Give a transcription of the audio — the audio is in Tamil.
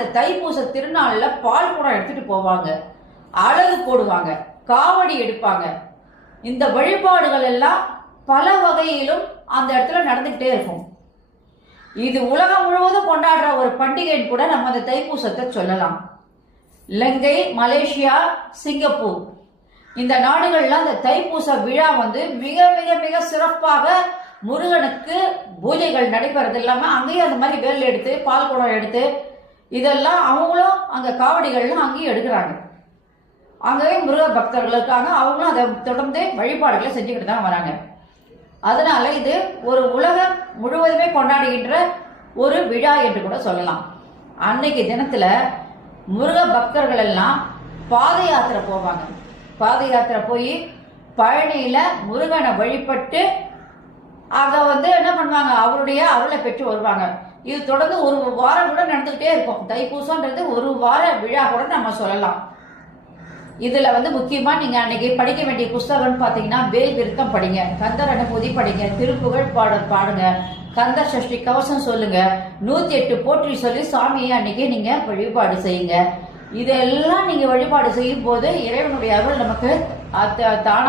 அந்த தைப்பூச திருநாள்ல பால் குடம் எடுத்துட்டு போவாங்க, அழகு போடுவாங்க, காவடி எடுப்பாங்க. இந்த வழிபாடுகள் எல்லாம் பல வகையிலும் அந்த இடத்துல நடந்துகிட்டே இருக்கும். இது உலகம் முழுவதும் கொண்டாடுற ஒரு பண்டிகைன்னு கூட நம்ம அந்த தைப்பூசத்தை சொல்லலாம். இலங்கை, மலேசியா, சிங்கப்பூர் இந்த நாடுகள்ல அந்த தைப்பூச விழா மிக மிக மிக சிறப்பாக முருகனுக்கு பூஜைகள் நடைபெறது இல்லாம அங்கேயும் அந்த மாதிரி வேல் எடுத்து பால் குடம் எடுத்து இதெல்லாம் அவங்களும் அங்க காவடிகள்லாம் அங்கேயும் எடுக்கிறாங்க. அங்கேயே முருக பக்தர்கள் இருக்காங்க, அவங்களும் அதை தொடர்ந்து வழிபாடுகளை செஞ்சுக்கிட்டு தான் வராங்க. அதனால இது ஒரு உலகம் முழுவதுமே கொண்டாடுகின்ற ஒரு விழா என்று கூட சொல்லலாம். அன்னைக்கு தினத்துல முருக பக்தர்கள் எல்லாம் பாத யாத்திரை போவாங்க. பாத யாத்திரை போய் பழனியில முருகனை வழிபட்டு அங்க என்ன பண்ணுவாங்க, அவருடைய அருளை பெற்று வருவாங்க. இது தொடர்ந்து ஒரு வாரம் கூட நடந்துகிட்டே இருக்கும். தைப்பூசம்ன்றது ஒரு வார விழா கூட நம்ம சொல்லலாம். இதுல முக்கியமா நீங்க அன்னைக்கு படிக்க வேண்டிய புஸ்தகம்னு பாத்தீங்கன்னா வேல் விருத்தம் படிங்க, கந்தர் அனுபூதி படிங்க, திருப்புகழ் பாடல் பாடுங்க, கந்த சஷ்டி கவசம் சொல்லுங்க, 108 போற்றி சொல்லி சாமியை அன்னைக்கு நீங்க வழிபாடு செய்யுங்க. இதெல்லாம் நீங்க வழிபாடு செய்யும் போது இறைவனுடைய அருள் நமக்கு தானா